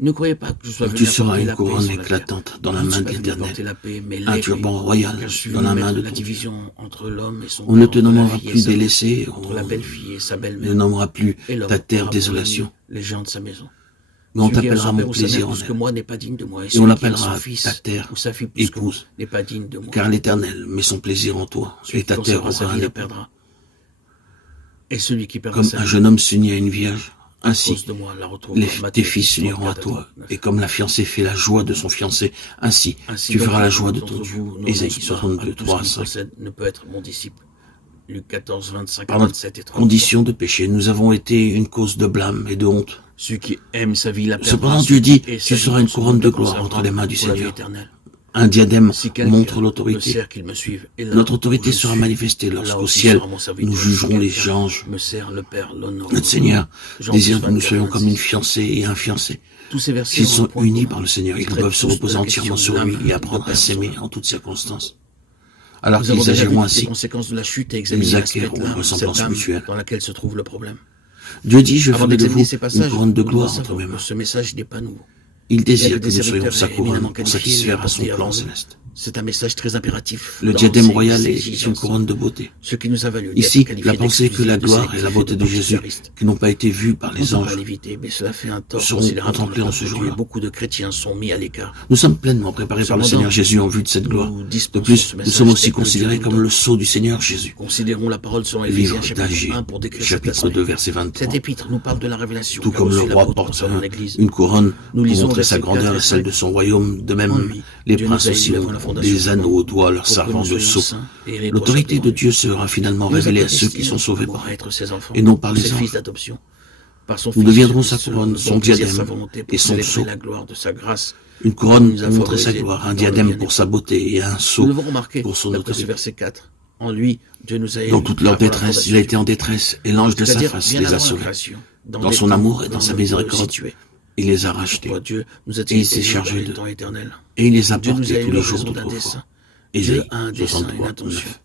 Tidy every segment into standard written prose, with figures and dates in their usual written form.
Ne croyez pas que je sois Tu venu seras apporter une la paix couronne sur la terre. éclatante dans la Je ne main suis de pas venu apporter l'Éternel, la paix, mais un l'épée. turban royal Car je suis dans venu la main mettre de la ton Dieu. division entre l'homme et son On ne père, te entre la nommera fille et plus sa mère, délaissé, entre la belle-fille et sa on ne belle-mère. nommera plus Et ta l'homme terre aura pour ennemi désolation, les gens de sa maison. mais on Celui qui aime t'appellera son mon père ou sa mère plaisir en plus que elle, moi n'est pas digne de moi. Et et on celui qui aime son l'appellera ta fils ou terre sa fille plus que moi épouse, n'est pas digne de moi. car l'Éternel met son plaisir en toi, Celui et qui ta terre conservera sa aura vie un la époux. perdra. Et celui qui perdra Comme sa un vie jeune homme s'unit à une vierge, à ainsi cause de moi la retrouvera. tes Matthieu fils 10, s'uniront à 34 à toi, 39. et comme la fiancée fait la joie de son fiancé, ainsi Ainsi tu donc, feras la joie de quiconque ton d'entre Dieu. vous ne Ésaïe renonce pas à 62, tout ce 3 à qu'il 5. possède ne peut être mon disciple. Luc 14, 25 à Par notre 27 et 33. condition de péché, nous avons été une cause de blâme et de honte. Celui qui aime sa vie la perdra. Cependant, Dieu dit, Et tu seras une couronne de gloire entre les mains du pour la vie Seigneur. éternelle. Un diadième Si quelqu'un montre me l'autorité. sert, qu'il me suive. Et là Notre où autorité je sera suis, manifestée là lorsqu'au aussi ciel, sera mon serviteur. nous jugerons Si les quelqu'un anges. me sert, le Père l'honore. Notre Seigneur Jean désire 12, que nous 24, soyons comme une 26. fiancée et un fiancé. Tous ces versets S'ils ont un sont point unis commun. par le Seigneur, ils traitent doivent se tous de reposer la entièrement question de sur lui l'âme, et apprendre de à s'aimer personne. en toutes circonstances. Alors Nous avons qu'ils déjà vu agiront toutes les ainsi, conséquences de la chute et ils examiné l'aspect acquerront de une l'âme, ressemblance cette âme mutuelle. dans laquelle se trouve le problème. Dieu dit, je Avant ferai de d'examiner vous ces une passages, couronne de nous devons gloire entre savoir mes que mains. ce message n'est pas nouveau. Il Il y désire avait que des nous soyons serviteurs sa éminemment couronne pour qualifiés et satisfaire à son apportés plan avant nous. céleste. C'est un message très impératif Le dans diadème ses royal est une exigences. couronne de beauté. Ce qui nous a valu d'être Ici, la qualifiés pensée que d'exclusifs, la de gloire et la sélectifs et beauté de de Jésus, particularistes. qui n'ont pas été vues par On ne les peut pas anges, l'éviter, mais cela fait un tort seront considérable pour le contemplées en ce peuple de Dieu et jour-là. beaucoup de chrétiens sont mis à l'écart. Nous sommes pleinement préparés par le Cependant, Seigneur Jésus en vue de cette gloire. Nous De dispensons plus, ce nous message sommes aussi tel que Dieu considérés nous comme donne. le sceau du Seigneur Jésus. Considérons la parole selon Livre Éphésiens chapitre d'Agé, 1 pour décrire cet chapitre aspect. 2, verset Cette 23. épître nous parle de la révélation, Tout qu'a comme le reçue roi l'apôtre porte concernant l'Église. une couronne Nous pour lisons montrer sa versets 4 grandeur et et celle 5. de son royaume, de En même lui, les Dieu nous princes a aussi élus ont avant la fondation des du anneaux monde, au doigt leur pour que servant nous de soyons sceau. saints et irréprochables L'autorité devant de lui. Dieu sera finalement Il nous a révélée à ceux qui prédestinés sont en sauvés tout par à lui, être ses enfants, et non par ses les fils anges. d'adoption. Par son Nous Fils deviendrons Jésus-Christ, sa selon couronne, nous son avons plaisir sa diadème volonté et pour son célébrer sceau. la gloire de sa grâce. Une Comme couronne nous a pour montrer sa favorisés gloire, un dans le diadème bien-aimé. pour sa beauté et un Nous sceau devons remarquer, pour son d'après ce autorité. verset 4, en lui, Dieu nous a Dans élus toute leur avant la détresse, fondation il a du été en monde. détresse, et l'ange de sa C'est-à-dire face bien les a avant la sauvés. création, Dans des son temps amour et dans non sa même miséricorde, situés. il les a C'est rachetés, pourquoi Dieu nous et a-t-il il s'est élus dans chargé les d'eux, temps éternels. et il les a Dieu nous a portés tous élus les en jours raison d'un d'autrefois. dessein. Dieu Ésaïe a un dessein, une 63, intention. 9.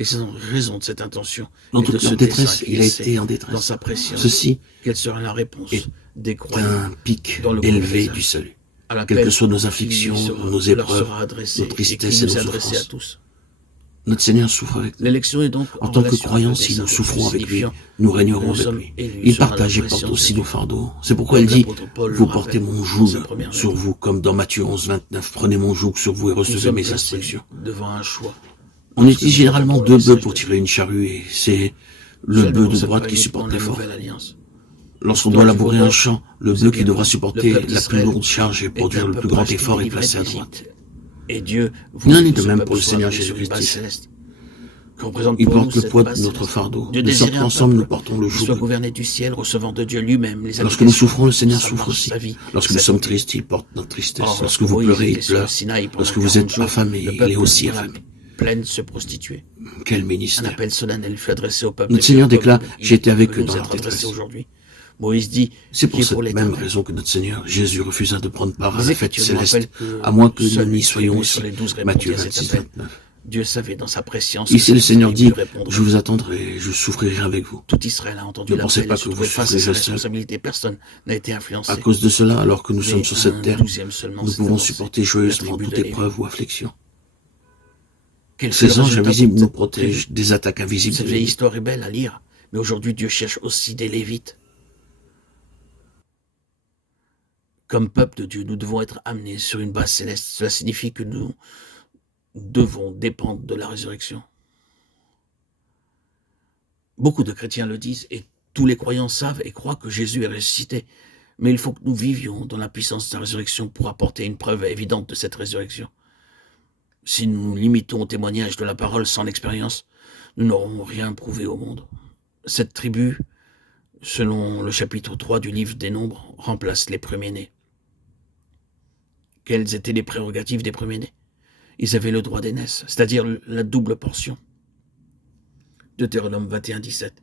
Et c'est en raison de cette intention Dans et de toute ce leur dessein détresse, qu'il il a sait, été en dans détresse. sa préscience, Ceci quelle sera la réponse est des croyants un pic dans le élevé groupe du salut. à Quelles l'appel que soient nos qui afflictions, nos leur épreuves, sera adressé nos et qui tristesses et nous nos est adressé à souffrances, tous. notre Seigneur souffre avec nous. L'élection est donc En tant que relation avec croyants, le si dessein nous de Dieu, souffrons avec lui, signifiant nous que régnerons nous avec sommes lui. élus Il selon la partage et porte préscience aussi de nos Dieu. fardeaux. C'est pourquoi Comme il dit, l'apôtre Paul le vous rappelle portez mon dans joug sa première sur lettre. vous, comme dans Matthieu 11, 29. Prenez mon joug sur vous et Nous recevez sommes mes placés instructions. devant un choix. On Lorsque utilise nous généralement entendons le deux bœufs message pour de tirer Dieu. une charrue, et c'est le Cela ne bœuf de concerne droite pas qui uniquement supporte la l'effort. nouvelle alliance. Lorsqu'on L'histoire doit du labourer veau un d'or champ, le nous est bœuf bien qui devra connue. Le supporter peuple la plus d'Israël lourde charge et est produire un le peuple plus grand racheté, effort est délivré placé à d'Égypte. droite. Et Dieu Il en voulait est que de ce même peuple pour le soit Seigneur amené sur une base Jésus-Christ. céleste. Que représente Il pour nous porte le cette poids de base notre céleste. fardeau, Dieu de sorte désirait un qu'ensemble nous peuple portons le qui soit joug. gouverné du ciel, recevant de Dieu lui-même les Lorsque nous indications souffrons, le de Seigneur sa souffre marche, aussi. sa vie, Lorsque nous sa sommes conduite. tristes, il porte notre tristesse. Or, Lorsque lorsque vous Moïse pleurez, était il sur le pleure. Sinaï pendant Lorsque vous 40 êtes jours, affamé, le il est peuple aussi dans la affamé. plaine se prostituait. Quel Un ministère. appel solennel fut adressé au peuple Notre de Seigneur Dieu, déclare, comme j'ai été il avec peut eux nous dans leur être adressé détresse. aujourd'hui. Moïse dit, C'est pour qui est pour cette même l'Éternel. raison que notre Seigneur Jésus refusa de prendre part à Les la fête Écritures nous céleste, rappellent à moins que seule nous n'y une soyons tribu aussi. sur les 12 répondit Matthieu à cet 26, appel. 29. Dieu savait dans sa préscience Ici, que le cette Seigneur tribu dit, répondrait. je vous attendrai, je souffrirai avec vous. Tout Israël a entendu Ne pensez l'appel pas et se que vous trouvait face à sa souffrirez seul. responsabilité. Personne n'a été influencé. À cause de cela, alors que nous Mais sommes sur cette un terre, 12e seulement nous s'est pouvons avancé, supporter la joyeusement tribu toute de Lévi. épreuve ou affliction. Quel fut le Ces anges résultat invisibles pour nous cette protègent tribu? des attaques invisibles Cette de vieille l'ennemi. histoire est belle à lire, mais aujourd'hui Dieu cherche aussi des Lévites. Comme peuple de Dieu, nous devons être amenés sur une base céleste. Cela signifie que nous devons dépendre de la résurrection. Beaucoup de chrétiens le disent et tous les croyants savent et croient que Jésus est ressuscité. Mais il faut que nous vivions dans la puissance de la résurrection pour apporter une preuve évidente de cette résurrection. Si nous nous limitons au témoignage de la parole sans l'expérience, nous n'aurons rien prouvé au monde. Cette tribu, selon le chapitre 3 du livre des Nombres, remplace les premiers-nés. Quelles étaient les prérogatives des premiers-nés? Ils avaient le droit d'aînesse, c'est-à-dire la double portion. Deutéronome 21, 17.